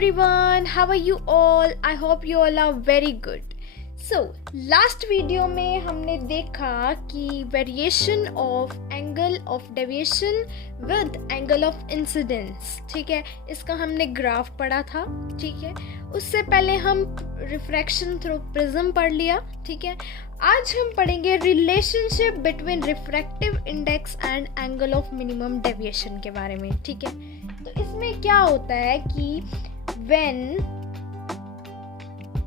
everyone, how are you all? I hope you all are very good. So, last video में हमने देखा कि variation of angle of deviation with angle of incidence, ठीक है, इसका हमने ग्राफ पढ़ा था, ठीक है। उससे पहले हम रिफ्रैक्शन थ्रू प्रिज्म पढ़ लिया, ठीक है। आज हम पढ़ेंगे relationship between refractive index and angle of minimum deviation के बारे में, ठीक है। तो इसमें क्या होता है कि when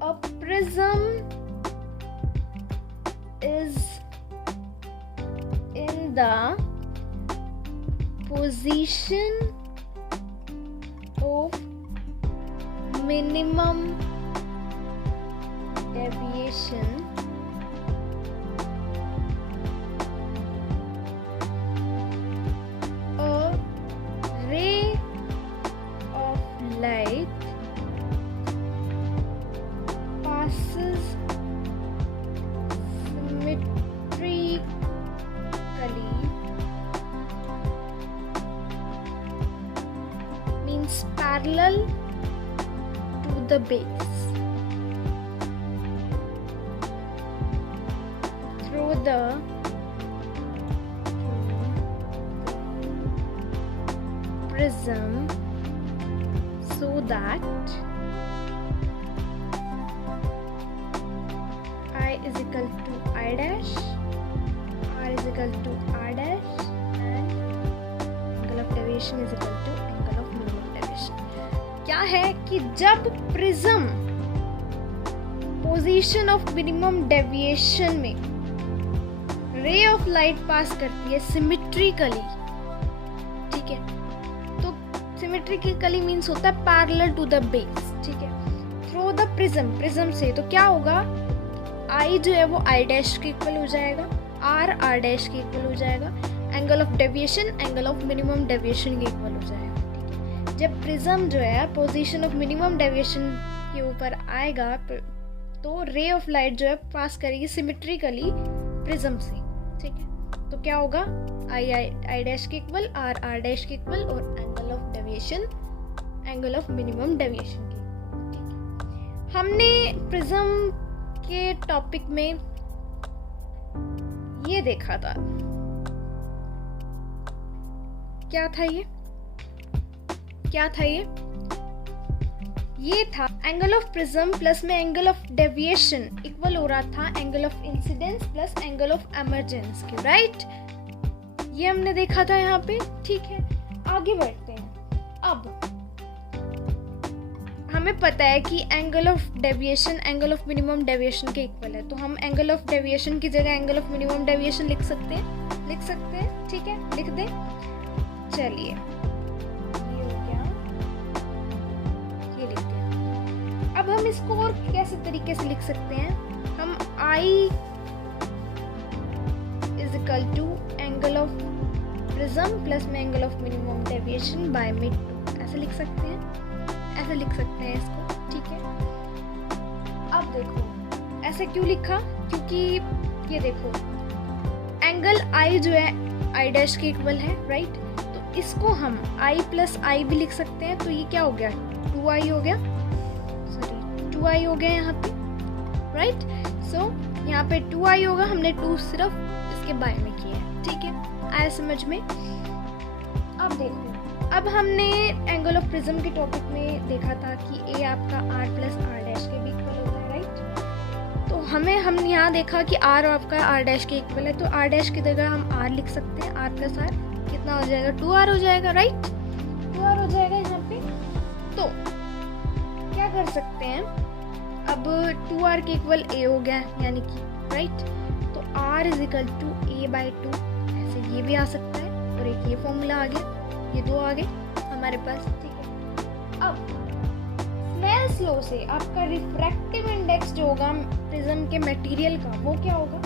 a prism is in the position of minimum deviation, a ray of light passes parallel to the base through the prism so that I is equal to I dash, R is equal to R dash, and angle of deviation is equal to angle of minimum deviation. क्या है कि जब prism position of minimum deviation में ray of light pass करती है symmetrically, ठीक है, तो सिमेट्रिकली मींस होता है पैरेलल टू द बेस, ठीक है, थ्रू द प्रिज्म से, तो क्या होगा, आई जो है वो आई डैश के इक्वल हो जाएगा, आर आर डैश के इक्वल हो जाएगा, angle of deviation angle of minimum deviation के इक्वल हो जाएगा। जब प्रिज्म जो है पोजीशन ऑफ मिनिमम डेविएशन के ऊपर आएगा तो रे ऑफ लाइट जो है पास करेगी सिमेट्रिकली प्रिज्म से, ठीक है, तो क्या होगा, आई आई डैश के इक्वल, आर आर डैश के इक्वल, और angle of deviation angle of minimum deviation के इक्वल, ठीक है। हमने प्रिज्म के टॉपिक में ये देखा था, क्या था ये था एंगल ऑफ प्रिज्म प्लस में एंगल ऑफ डेविएशन इक्वल हो रहा था angle of incidence plus angle of emergence के, राइट, ये हमने देखा था यहाँ पे, ठीक है। आगे बढ़ते हैं। अब हमें पता है कि angle of deviation angle of minimum deviation के इक्वल है, तो हम एंगल ऑफ डेविएशन की जगह एंगल ऑफ मिनिमम डेविएशन लिख सकते हैं, ठीक है, लिख दें। चलिए अब हम इसको और कैसे तरीके से लिख सकते हैं, हम I is equal to angle of prism plus में angle of minimum deviation by में 2, ऐसे लिख सकते हैं इसको, ठीक है। अब देखो ऐसे क्यों लिखा, क्योंकि ये देखो एंगल I जो है I डैश के इक्वल है, राइट, तो इसको हम I प्लस I भी लिख सकते हैं, तो ये क्या हो गया, 2I हो गया, 2I हो गया यहाँ पे, राइट, सो यहाँ पे 2I होगा, हमने 2 सिर्फ इसके बाय में किया है, ठीक है, आया समझ में। अब देखो, अब हमने एंगल ऑफ प्रिज्म के टॉपिक में देखा था कि A आपका R प्लस R डैश के भी इक्वल होता है, राइट, तो हम यहाँ देखा कि R आपका R डैश के इक्वल है, तो R डैश की जगह हम R लिख सकते हैं, R प्लस R कितना हो जाएगा, 2R हो जाएगा, राइट, 2R हो जाएगा यहाँ पे। तो क्या कर सकते हैं, अब 2R के इक्वल A हो गया, यानी कि, राइट, तो R is equal to A by 2, ऐसे ये भी आ सकता है, और एक ये फॉर्मूला आ गया, ये 2 आ गए हमारे पास, ठीक है। अब स्नेल्स लॉ से आपका रिफ्रैक्टिव इंडेक्स जो होगा प्रिज्म के मटेरियल का, वो क्या होगा,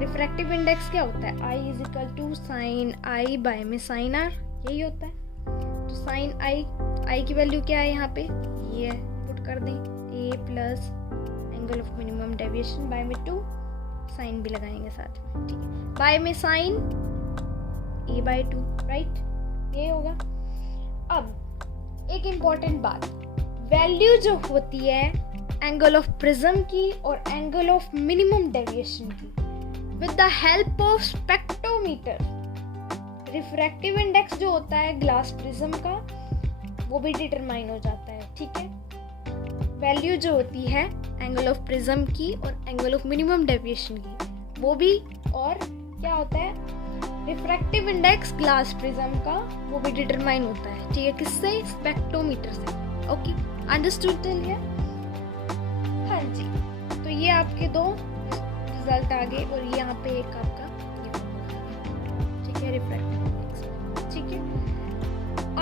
रिफ्रैक्टिव इंडेक्स क्या होता है, I is equal to sine I by में साइन R, यही होता है, तो साइन I की वैल्यू क्या है यहाँ पे, ये पुट कर दें, A plus angle of minimum deviation by में 2, साइन भी लगाएंगे साथ में, ठीक है, बाय में साइन A बाय 2, राइट, ये होगा। अब एक इम्पॉर्टेंट बात, वैल्यू जो होती है एंगल ऑफ प्रिज्म की और एंगल ऑफ मिनिमम डेविएशन की with the help of spectrometer. Refractive index जो होता है ग्लास प्रिज्म का वो भी डिटरमाइन हो जाता है, ठीक है। वैल्यू जो होती है एंगल ऑफ प्रिज्म की और एंगल ऑफ मिनिमम डेविएशन की वो भी, और क्या होता है रिफ्रैक्टिव इंडेक्स ग्लास प्रिज्म का वो भी डिटरमाइन होता है, ठीक है। किससे? स्पेक्ट्रोमीटर से। Okay, understood till here? हाँ जी, तो ये आपके दो रिजल्ट आ गए और यहाँ पे एक आपका ठीक है रिफ्रैक्टिव इंडेक्स, ठीक है।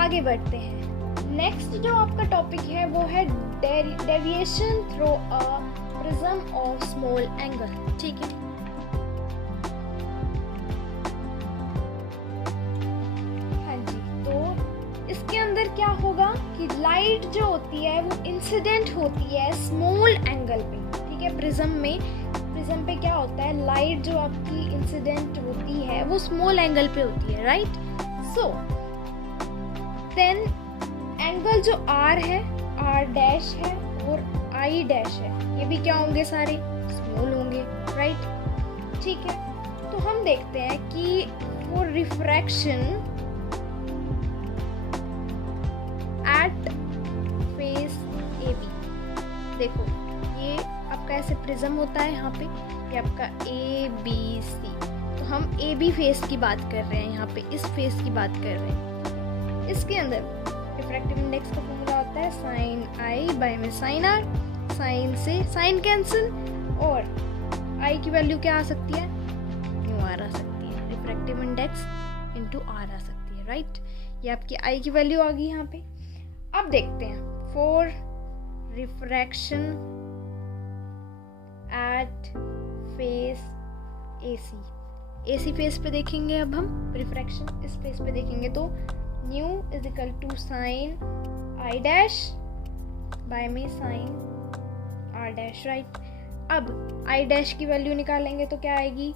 आगे बढ़ते हैं। नेक्स्ट जो आपका टॉपिक है वो है deviation through a prism of small angle, ठीक है। हाँ जी, तो इसके अंदर क्या होगा कि लाइट जो होती है वो इंसिडेंट होती है स्मॉल एंगल पे, ठीक है। प्रिज्म पे क्या होता है, लाइट जो आपकी इंसिडेंट होती है वो स्मॉल एंगल पे होती है, राइट। सो देन एंगल जो R है, R डैश है और I डैश है, ये भी क्या होंगे, सारे स्मॉल होंगे, राइट, ठीक है। तो हम देखते हैं कि for refraction at face AB, देखो ये आपका ऐसे प्रिज्म होता है, यहाँ पे ये आपका ABC, तो हम AB फेस की बात कर रहे हैं, यहाँ पे इस फेस की बात कर रहे हैं। इसके अंदर रिफ्रैक्टिव इंडेक्स का फॉर्मूला होता है साइन I बाय में साइन R, साइन से साइन कैंसिल, और I की वैल्यू क्या आ सकती है, न्यू R आ सकती है, रिफ्रैक्टिव इंडेक्स इनटू R आ सकती है, राइट। ये आपकी I की वैल्यू आ गई यहाँ पे। अब देखते हैं for refraction at face AC face पे देखेंगे। अब हम रिफ्रैक्शन इस फेस पे देखेंगे तो mu is equal to sine I dash by में साइन R डैश, राइट। अब I डैश की वैल्यू निकालेंगे तो क्या आएगी,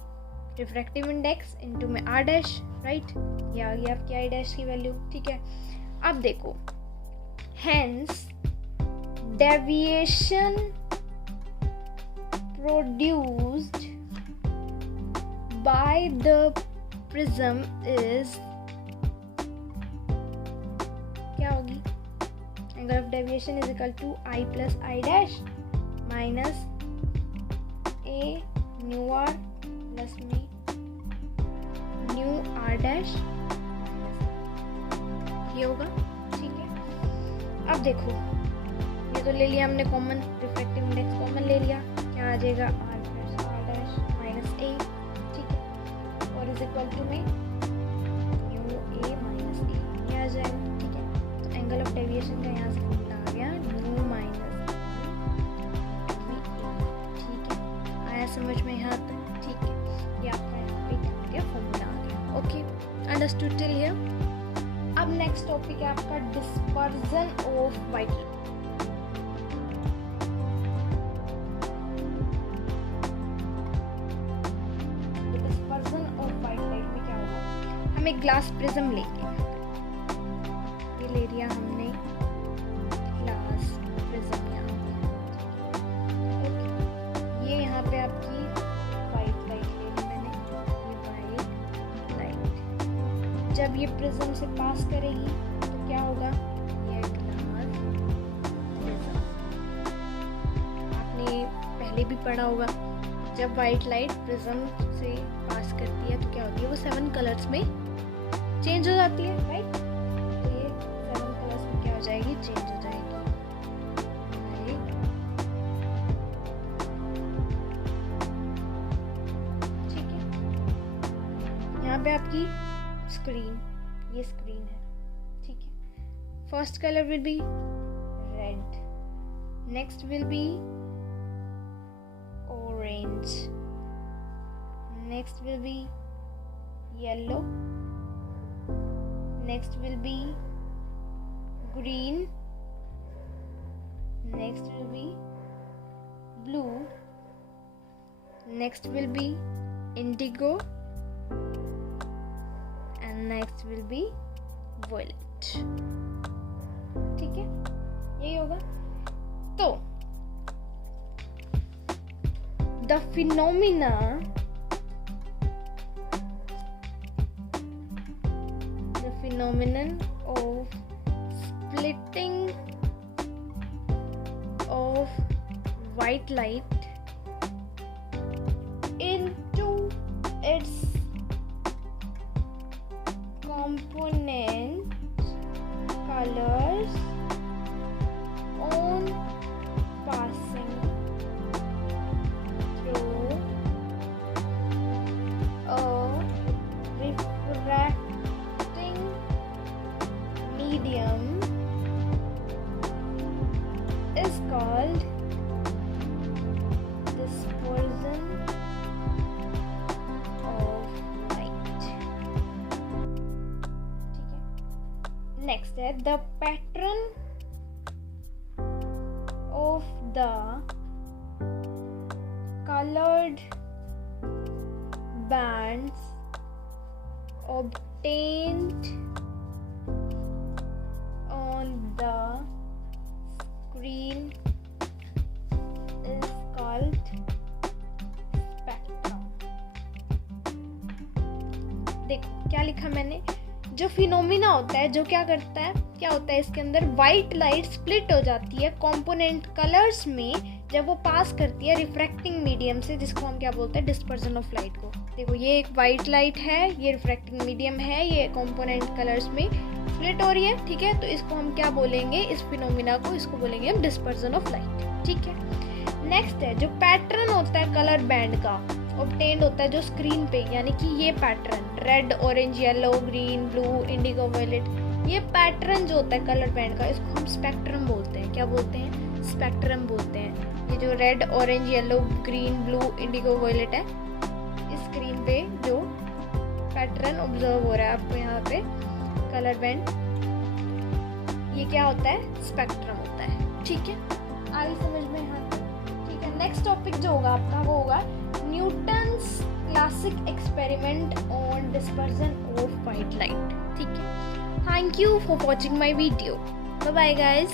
रिफ्रैक्टिव इंडेक्स इनटू में R डैश, राइट। ये आ गई आपकी I डैश की वैल्यू, ठीक है। अब देखो hence deviation produced by the prism is क्या होगी, angle of deviation is equal to I plus I dash minus A mu R plus में न्यू R डैश, ये होगा, ठीक है। अब देखो ये तो ले लिया हमने कॉमन, रिफ्रैक्टिव इंडेक्स कॉमन ले लिया, क्या आ जाएगा R plus R dash minus A, ठीक है, और इज इक्वल टू में न्यू A माइनस A, ये आ जाएगा, ठीक है। एंगल ऑफ डेविएशन का यहाँ से फॉर्मूला आ गया न्यू माइनस, ठीक है, आया समझ में यहाँ तक, ठीक है। ये आपका यहाँ पे क्या आ गया, फॉर्मूला आ गया, ओके, अंडरस्टूड टिल हियर? अब नेक्स्ट टॉपिक है आपका dispersion of white light. Dispersion of white light में क्या होगा, हम एक ग्लास प्रिज्म लेंगे, ये ले लिया हमने ग्लास प्रिज्म यहाँ पे, ये यहाँ पे आपकी वाइट लाइट ले ली मैंने, ये वाइट लाइट जब ये प्रिज्म से पास करेगी तो क्या होगा, ये ग्लास प्रिज्म, आपने पहले भी पढ़ा होगा, जब वाइट लाइट प्रिज्म से पास करती है तो क्या होती है, वो 7 कलर्स में चेंज हो जाती है, राइट। तो ये 7 कलर्स में क्या हो जाएगी, चेंज हो जाएगी, राइट, ठीक है। यहाँ पे आपकी स्क्रीन, ये स्क्रीन है, ठीक है। First colour will be red, next will be orange, next will be yellow, next will be green, next will be blue, next will be indigo, and next will be violet, ठीक है, यही होगा। तो the phenomenon of splitting of white light into its component colors on passing through a refracting medium is called dispersion of light. ठीक है, next है the pattern of the colored bands obtained on the screen is called spectrum. देखो क्या लिखा मैंने, जो phenomena होता है, जो क्या करता है, क्या होता है इसके अंदर, वाइट लाइट स्प्लिट हो जाती है कंपोनेंट कलर्स में जब वो पास करती है रिफ्रैक्टिंग मीडियम से, जिसको हम क्या बोलते हैं, डिस्पर्जन ऑफ लाइट को। देखो ये एक वाइट लाइट है, ये रिफ्रैक्टिंग मीडियम है, ये कंपोनेंट कलर्स में स्प्लिट हो रही है, ठीक है। तो इसको हम क्या बोलेंगे, इस फिनोमिना को, इसको बोलेंगे हम डिस्पर्जन ऑफ लाइट, ठीक है। नेक्स्ट है जो पैटर्न होता है कलर बैंड का, ऑब्टेन्ड होता है जो स्क्रीन पे, यानी कि ये pattern red, orange, yellow, green, blue, indigo, violet, ये पैटर्न जो होता है कलर बैंड का, इसको हम स्पेक्ट्रम बोलते हैं। क्या बोलते हैं, स्पेक्ट्रम बोलते हैं। ये जो red, orange, yellow, green, blue, indigo, violet है, इस स्क्रीन पे जो पैटर्न ऑब्जर्व हो रहा है आपको यहाँ पे कलर बैंड, ये क्या होता है, स्पेक्ट्रम होता है, ठीक है। आगे समझ में, हाँ ठीक है। नेक्स्ट टॉपिक जो होगा आपका वो होगा Newton's classic experiment on dispersion of white light, ठीक है। Thank you for watching my video, bye bye guys.